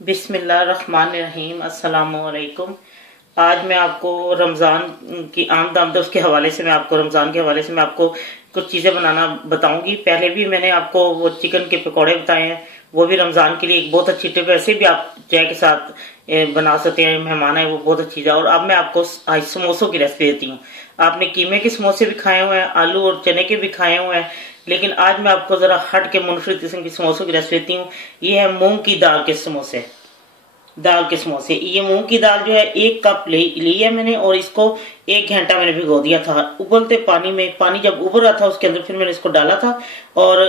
बिस्मिल्लाहिर्रहमानिर्रहीम। अस्सलामुअलैकुम। आज मैं आपको रमज़ान की आमद उसके हवाले से रमज़ान के हवाले से मैं आपको कुछ चीज़ें बनाना बताऊंगी। पहले भी मैंने आपको वो चिकन के पकौड़े बताए हैं, वो भी रमज़ान के लिए एक बहुत अच्छी टिप है। वैसे भी आप चाय के साथ बना सकते हैं, मेहमान है वो बहुत अच्छी चीज़ है। और अब मैं आपको आज समोसों की रेसिपी देती हूँ। आपने कीमे के समोसे भी खाए हुए हैं, आलू और चने के भी खाए हुए हैं, लेकिन आज मैं आपको ज़रा हट के मुनफरिद किस्म की समोसों की रेसिपी देती हूँ। ये है मूंग की दाल के समोसे। ये मूंग की दाल जो है 1 कप ली है मैंने, और इसको 1 घंटा मैंने भिगो दिया था उबलते पानी में। पानी जब उबल रहा था उसके अंदर फिर मैंने इसको डाला था और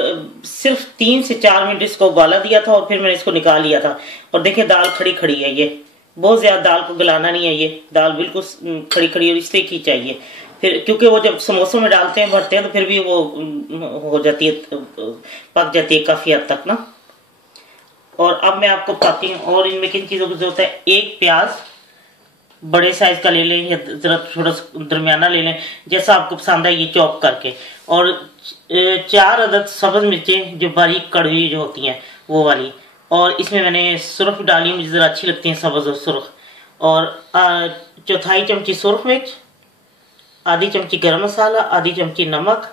सिर्फ 3 से 4 मिनट इसको उबाला दिया था और फिर मैंने इसको निकाल लिया था। और देखिए दाल खड़ी खड़ी है, ये बहुत ज्यादा दाल को गलाना नहीं है, ये दाल बिल्कुल खड़ी खड़ी और इस तरह की चाहिए। फिर क्योंकि वो जब समोसों में डालते हैं भरते हैं तो फिर भी वो हो जाती है, पक जाती है काफी हद तक ना। और अब मैं आपको बताती हूँ और इनमें किन चीज़ों की जरूरत है। 1 प्याज बड़े साइज का ले लें या जरा थोड़ा दरमियाना ले लें, जैसा आपको पसंद है, ये चॉप करके। और 4 अदद सब्ज मिर्चें जो बारीक कड़वी जो होती हैं वो वाली। और इसमें मैंने सुरख डाली, मुझे ज़रा अच्छी लगती है सब्ज और सुरख। और 1/4 चमची सुरख मिर्च, आधी चमची गरम मसाला, आधी चमची नमक,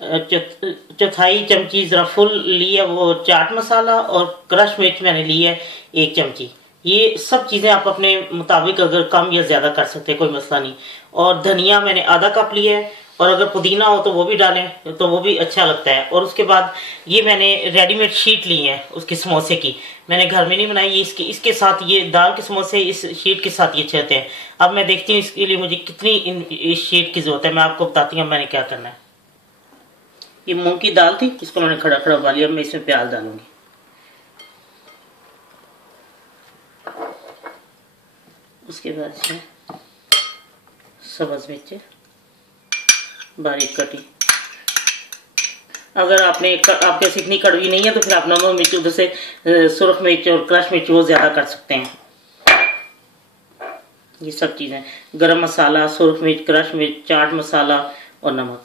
1/4 चमची जरा फुल ली है वो चाट मसाला, और क्रश मिर्च मैंने ली है 1 चमची। ये सब चीजें आप अपने मुताबिक अगर कम या ज्यादा कर सकते हैं, कोई मसला नहीं। और धनिया मैंने आधा कप लिया है, और अगर पुदीना हो तो वो भी डालें तो वो भी अच्छा लगता है। और उसके बाद ये मैंने रेडीमेड शीट ली है उसके समोसे की, मैंने घर में नहीं बनाई। ये इसके साथ ये दाल के समोसे इस शीट के साथ ये अच्छे होते हैं। अब मैं देखती हूँ इसके लिए मुझे कितनी इस शीट की जरूरत है, मैं आपको बताती हूँ मैंने क्या करना है। ये मूंग की दाल थी, इसको मैंने खड़ा खड़ा उबाली। अब मैं इसमें प्याज डालूंगी। उसके बाद इसमें सब्ज मिर्च बारीक कटी। अगर आपके से इतनी कड़वी नहीं है तो फिर आप नमक मिर्च उधर से सुरख मिर्च और क्रश मिर्च वो ज्यादा कर सकते हैं। ये सब चीजें, गरम मसाला, सुरख मिर्च, क्रश मिर्च, चाट मसाला और नमक।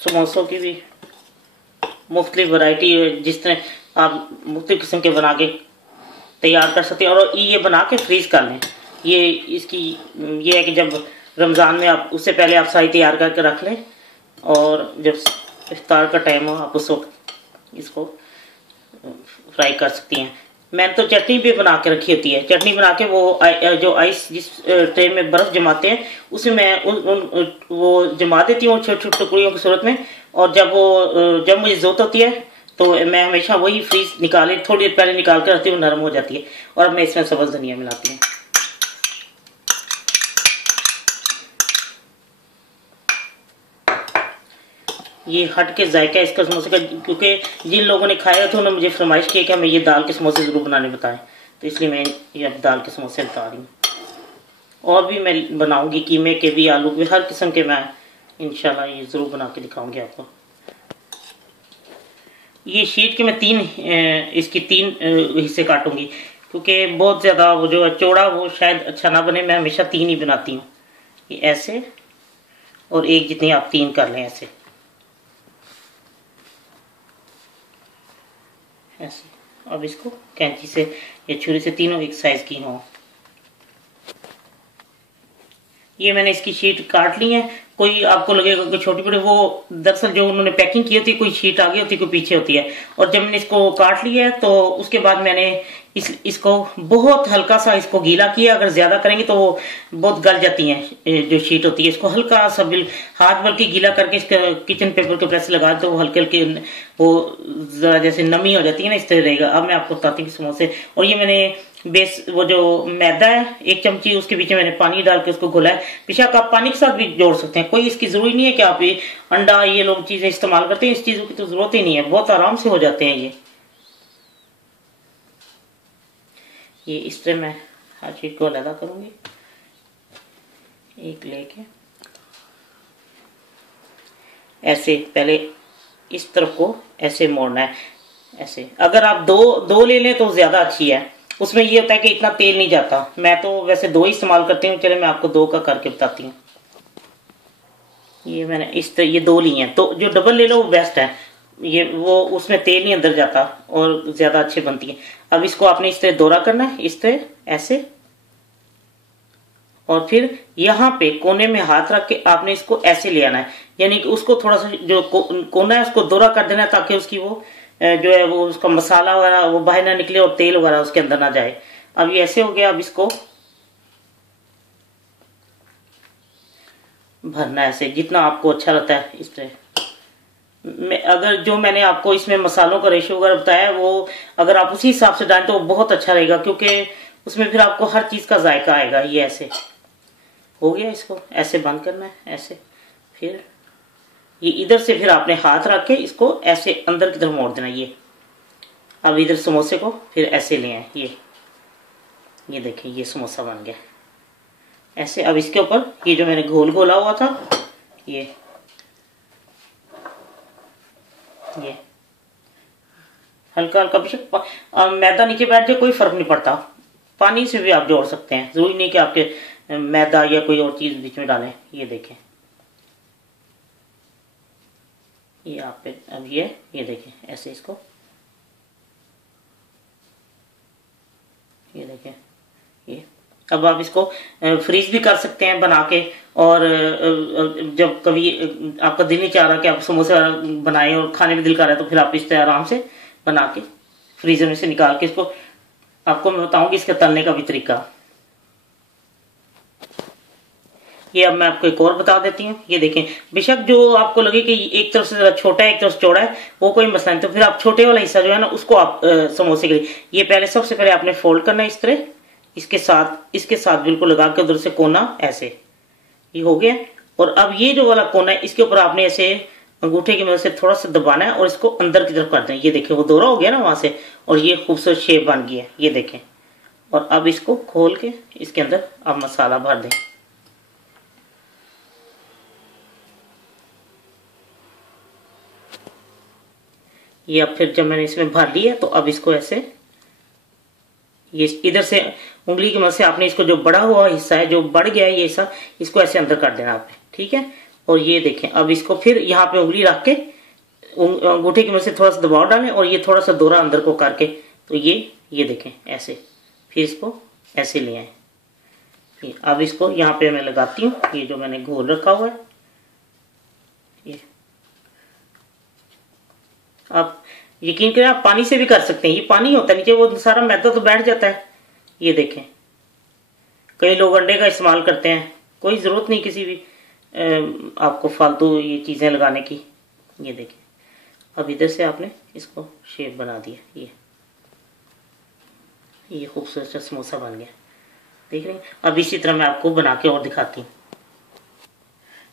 समोसों की भी मुख्तलिफ वैरायटी है, जिस तरह आप मुख्तलिफ किस्म के बना के तैयार कर सकते हैं। और ये बना के फ्रीज कर लें। ये है कि जब रमज़ान में आप उससे पहले आप सारी तैयार करके रख लें, और जब इफ्तार का टाइम हो आप उस वक्त इसको फ्राई कर सकती हैं। मैंने तो चटनी भी बना के रखी होती है। चटनी बना के वो जो आइस जिस ट्रे में बर्फ जमाते हैं उसमें मैं वो जमा देती हूँ छोटी छोटी टुकड़ियों की सूरत में। और जब मुझे जरूरत होती है तो मैं हमेशा वही फ्रीज निकाले थोड़ी देर पहले निकाल कर रखती हूँ, नरम हो जाती है। और अब मैं इसमें सब्ज धनिया मिलाती हूँ। ये हट के जायका इसका समोसे का, क्योंकि जिन लोगों ने खाया था उन्होंने मुझे फरमाइश की कि हमें ये दाल के समोसे ज़रूर बनाने बताएं, तो इसलिए मैं ये अब दाल के समोसे बता रही हूँ। और भी मैं बनाऊंगी, कीमे के भी, आलू के, हर किस्म के मैं इंशाल्लाह ये ज़रूर बना के दिखाऊंगी आपको। ये शीट के मैं इसकी 3 हिस्से काटूंगी, क्योंकि बहुत ज़्यादा वो जो चौड़ा वो शायद अच्छा ना बने। मैं हमेशा 3 ही बनाती हूँ, ये ऐसे, और एक जितनी आप 3 कर लें ऐसे ऐसे। अब इसको कैंची से या छुरी से तीनों एक साइज की हों। ये मैंने इसकी शीट काट ली है। कोई आपको लगेगा कि छोटी बड़ी, वो दरअसल जो उन्होंने पैकिंग की होती है, कोई शीट आगे होती है कोई पीछे होती है। और जब मैंने इसको काट लिया है तो उसके बाद मैंने इसको बहुत हल्का सा इसको गीला किया। अगर ज्यादा करेंगे तो वो बहुत गल जाती हैं जो शीट होती है। इसको हल्का सा हाथ बल्कि गीला करके इसका किचन पेपर के प्रेस लगा तो वो हल्के हल्के वो जरा जैसे नमी हो जाती है ना, इस तरह रहेगा। अब मैं आपको बताती हूँ समोसे। और ये मैंने बेस वो जो मैदा है 1 चमची, उसके बीच में मैंने पानी डाल के उसको घोला है। बेशक आप पानी के साथ भी जोड़ सकते हैं, कोई इसकी जरूरी नहीं है कि आप ये अंडा ये लोग चीजें इस्तेमाल करते हैं। इस चीजों की तो जरूरत ही नहीं है, बहुत आराम से हो जाते हैं ये इस तरह मैं हर चीज को अलग करूंगी। एक लेके ऐसे पहले इस तरफ को ऐसे मोड़ना है ऐसे। अगर आप दो ले लें तो ज्यादा अच्छी है। उसमें ये होता है कि इतना तेल नहीं जाता। मैं तो वैसे 2 ही इस्तेमाल करती हूँ, चले मैं आपको 2 का करके बताती हूँ। ये मैंने ये 2 लिए हैं, तो जो डबल ले लो वो बेस्ट है, ये वो उसमें तेल नहीं अंदर जाता और ज्यादा अच्छी बनती है। अब इसको आपने इस तरह दोहरा करना है, इस तरह ऐसे, और फिर यहाँ पे कोने में हाथ रख के आपने इसको ऐसे ले आना है, यानी कि उसको थोड़ा सा जो कोना है उसको दोहरा कर देना है, ताकि उसकी वो जो है वो उसका मसाला वगैरह वो बाहर ना निकले और तेल वगैरह उसके अंदर ना जाए। अब ये ऐसे हो गया। अब इसको भरना है ऐसे, जितना आपको अच्छा लगता है इस तरह। अगर जो मैंने आपको इसमें मसालों का रेशियो वगैरह बताया वो अगर आप उसी हिसाब से डालें तो बहुत अच्छा रहेगा, क्योंकि उसमें फिर आपको हर चीज का जायका आएगा। ये ऐसे हो गया, इसको ऐसे बंद करना है ऐसे, फिर ये इधर से फिर आपने हाथ रख के इसको ऐसे अंदर की तरफ मोड़ देना। ये अब इधर समोसे को फिर ऐसे ले आए, ये देखिए ये समोसा बन गया ऐसे। अब इसके ऊपर ये जो मैंने घोल घोला हुआ था ये हल्का हल्का बेशक मैदा नीचे बैठ जाए कोई फर्क नहीं पड़ता, पानी से भी आप जोड़ सकते हैं, जरूरी नहीं कि आपके मैदा या कोई और चीज बीच में डालें। ये देखें ये आप पे अब ये देखें ऐसे इसको, ये देखें ये। अब आप इसको फ्रीज भी कर सकते हैं बना के, और जब कभी आपका दिल नहीं चाह रहा कि आप समोसा बनाएं और खाने में दिल कर रहा है तो फिर आप इस तरह आराम से बना के फ्रीजर में से निकाल के इसको आपको मैं बताऊंगी इसके तलने का भी तरीका। ये अब मैं आपको एक और बता देती हूँ। ये देखें, बेशक जो आपको लगे कि एक तरफ से जरा छोटा है एक तरफ से चौड़ा है वो कोई मसला नहीं, तो फिर आप छोटे वाला हिस्सा जो है ना उसको आप समोसे के लिए ये पहले सबसे पहले आपने फोल्ड करना है इस तरह, इसके साथ बिल्कुल लगा के उधर से कोना ऐसे, ये हो गया। और अब ये जो वाला कोना है इसके ऊपर आपने ऐसे अंगूठे की मदद से थोड़ा सा दबाना है और इसको अंदर की तरफ कर दें। ये देखें वो दोहरा हो गया ना वहां से, और ये खूबसूरत शेप बन गई है, ये देखें। और अब इसको खोल के इसके अंदर आप मसाला भर दें। ये अब फिर जब मैंने इसमें भर लिया तो अब इसको ऐसे ये इधर से उंगली की मदद से आपने इसको जो बड़ा हुआ हिस्सा है जो बढ़ गया है ये हिस्सा, इसको ऐसे अंदर कर देना आपने, ठीक है। और ये देखें अब इसको फिर यहाँ पे उंगली रख के अंगूठे की मदद से थोड़ा सा दबाव डालें और ये थोड़ा सा दोहरा अंदर को करके, तो ये देखें ऐसे, फिर इसको ऐसे ले आए। अब इसको यहाँ पे मैं लगाती हूँ, ये जो मैंने घोल रखा हुआ है ये। आप यकीन करें आप पानी से भी कर सकते हैं, ये पानी होता है नीचे, वो सारा मैदा तो बैठ जाता है। ये देखें कई लोग अंडे का इस्तेमाल करते हैं, कोई जरूरत नहीं किसी भी आपको फालतू ये चीजें लगाने की। ये देखें अब इधर से आपने इसको शेप बना दिया, ये खूबसूरत सा समोसा बन गया, देख रहे हैं। अब इसी तरह मैं आपको बना के और दिखाती हूँ।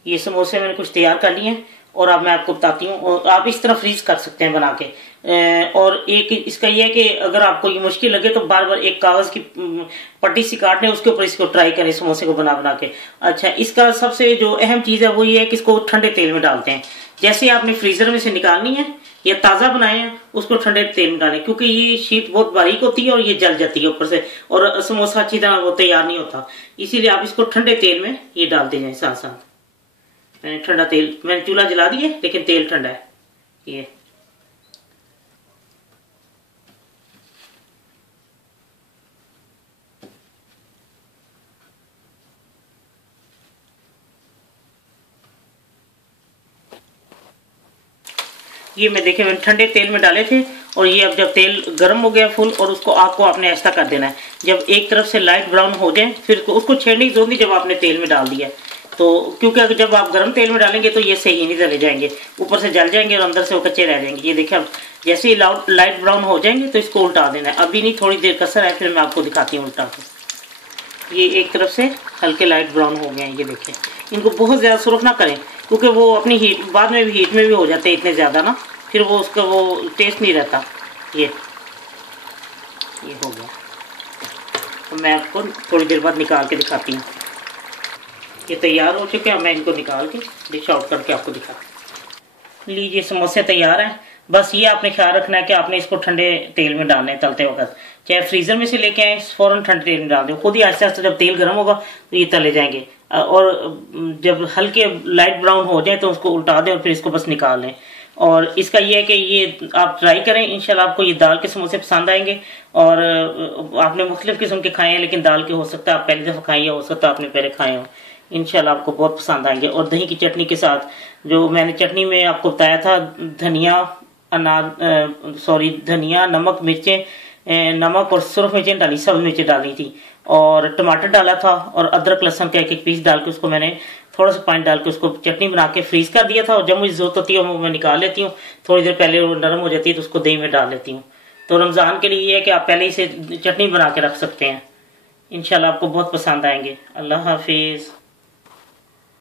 ये समोसे मैंने कुछ तैयार कर लिए हैं और अब मैं आपको बताती हूँ, और आप इस तरह फ्रीज कर सकते हैं बना के। और एक इसका ये है कि अगर आपको ये मुश्किल लगे तो बार बार एक कागज की पट्टी सी काट लें, उसके ऊपर इसको ट्राई करें समोसे को बना बना के। अच्छा, इसका सबसे जो अहम चीज है वो ये है कि इसको ठंडे तेल में डालते हैं। जैसे आपने फ्रीजर में से निकालनी है या ताजा बनाए हैं उसको ठंडे तेल में डालें, क्योंकि ये शीट बहुत बारीक होती है और ये जल जाती है ऊपर से, और समोसा अच्छी तरह वो तैयार नहीं होता। इसीलिए आप इसको ठंडे तेल में ये डालते जाए साथ साथ। मैंने ठंडा तेल, मैंने चूल्हा जला दिया लेकिन तेल ठंडा है। ये मैं देखे मैंने ठंडे तेल में डाले थे, और ये अब जब तेल गर्म हो गया फुल, और उसको आपको आपने ऐसा कर देना है जब एक तरफ से लाइट ब्राउन हो जाए फिर उसको छेड़ने की जरूरत नहीं जब आपने तेल में डाल दिया तो, क्योंकि अगर जब आप गर्म तेल में डालेंगे तो ये सही नहीं चले जाएंगे, ऊपर से जल जाएंगे और अंदर से वो कच्चे रह जाएंगे। ये देखिए अब जैसे ही लाइट ब्राउन हो जाएंगे तो इसको उल्टा देना है। अभी नहीं, थोड़ी देर कसर है, फिर मैं आपको दिखाती हूँ उल्टा के। ये एक तरफ से हल्के लाइट ब्राउन हो गए हैं, ये देखिए। इनको बहुत ज़्यादा सुर्ख ना करें क्योंकि वो अपनी हीट बाद में भी हीट में भी हो जाते हैं इतने ज़्यादा ना, फिर वो उसका वो टेस्ट नहीं रहता। ये हो गया, तो मैं आपको थोड़ी देर बाद निकाल के दिखाती हूँ। ये तैयार हो चुके हैं, मैं इनको निकाल के डिश आउट करके आपको दिखाती हूँ। लीजिए समोसे तैयार हैं। बस ये आपने ख्याल रखना है कि आपने इसको ठंडे तेल में डालने तलते वक्त, चाहे फ्रीजर में से लेके आए, फौरन ठंडे तेल में डाल दें, खुद ही आहिस्ते आहिस्ते जब तेल गर्म होगा तो ये तले जाएंगे, और जब हल्के लाइट ब्राउन हो जाए तो उसको उल्टा दें और फिर इसको बस निकाल लें। और इसका ये है कि ये आप ट्राई करें, इंशाल्लाह आपको ये दाल के समोसे पसंद आएंगे। और आपने मुख्तलिफ किस्म के खाए हैं, लेकिन दाल के हो सकता है आप पहली दफ़ा खाए, हो सकता है आपने पहले खाए हो, इंशाल्लाह आपको बहुत पसंद आएंगे। और दही की चटनी के साथ, जो मैंने चटनी में आपको बताया था, धनिया धनिया, नमक, मिर्चें, नमक और सुरख मिर्चें डाली, सब मिर्चें डाली थी, और टमाटर डाला था, और अदरक लहसुन का एक एक पीस डाल के उसको मैंने थोड़ा सा पानी डाल के उसको चटनी बना के फ्रीज कर दिया था। और जब मुझे जरूरत होती है वो मैं निकाल लेती हूँ, थोड़ी देर पहले वो नरम हो जाती है तो उसको दही में डाल लेती हूँ। तो रमज़ान के लिए ये है कि आप पहले ही से चटनी बना के रख सकते हैं, इंशाल्लाह आपको बहुत पसंद आएंगे। अल्लाह हाफिज़।